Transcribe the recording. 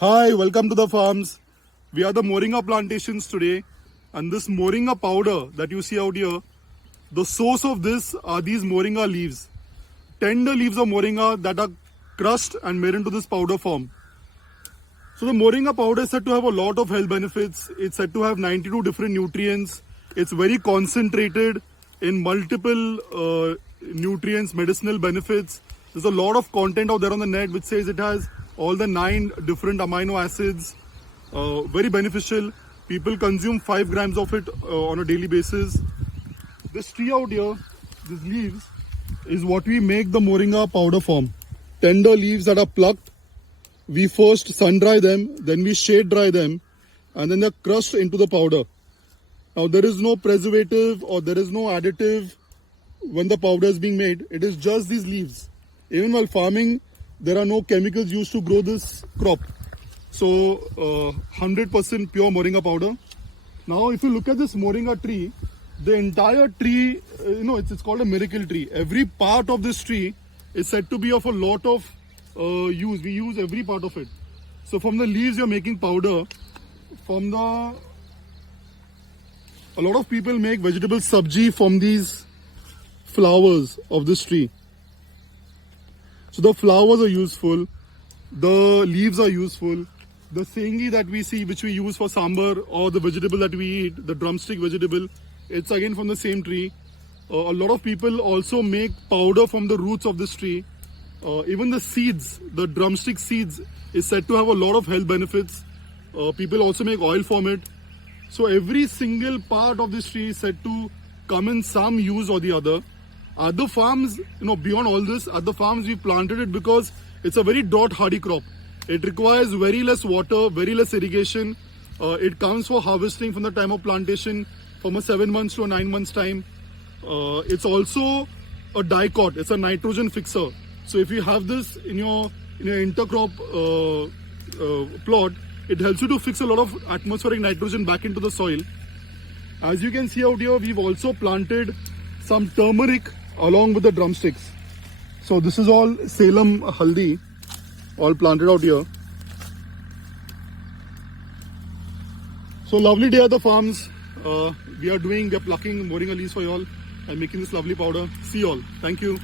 Hi, welcome to the farms. We are the Moringa Plantations today, and this Moringa powder that you see out here, the source of this are these Moringa leaves. Tender leaves of Moringa that are crushed and made into this powder form. So the Moringa powder is said to have a lot of health benefits. It's said to have 92 different nutrients. It's very concentrated in multiple nutrients, medicinal benefits. There's a lot of content out there on the net which says it has all the 9 different amino acids, very beneficial. People consume 5 grams of it on a daily basis. This tree out here, these leaves, is what we make the Moringa powder from. Tender leaves that are plucked. We first sun dry them, then we shade dry them, and then they're crushed into the powder. Now there is no preservative or there is no additive when the powder is being made. It is just these leaves. Even while farming, there are no chemicals used to grow this crop. So 100% pure Moringa powder. Now if you look at this Moringa tree, the entire tree, it's called a miracle tree. Every part of this tree is said to be of a lot of use. We use every part of it. So from the leaves you're making powder. A lot of people make vegetable sabji from these flowers of this tree. So the flowers are useful, the leaves are useful, the sengi that we see which we use for sambar, or the vegetable that we eat, the drumstick vegetable, it's again from the same tree. A lot of people also make powder from the roots of this tree. Even the seeds, the drumstick seeds, is said to have a lot of health benefits. People also make oil from it. So every single part of this tree is said to come in some use or the other. At the farms, beyond all this, at the farms we planted it because it's a very drought hardy crop. It requires very less water, very less irrigation. It comes for harvesting from the time of plantation, from a 7 months to a 9 months time. It's also a dicot, it's a nitrogen fixer. So if you have this in your intercrop plot, it helps you to fix a lot of atmospheric nitrogen back into the soil. As you can see out here, we've also planted some turmeric along with the drumsticks. So this is all Salem haldi, all planted out here. So lovely day at the farms. We are plucking Moringa leaves for y'all and making this lovely powder. See y'all. Thank you.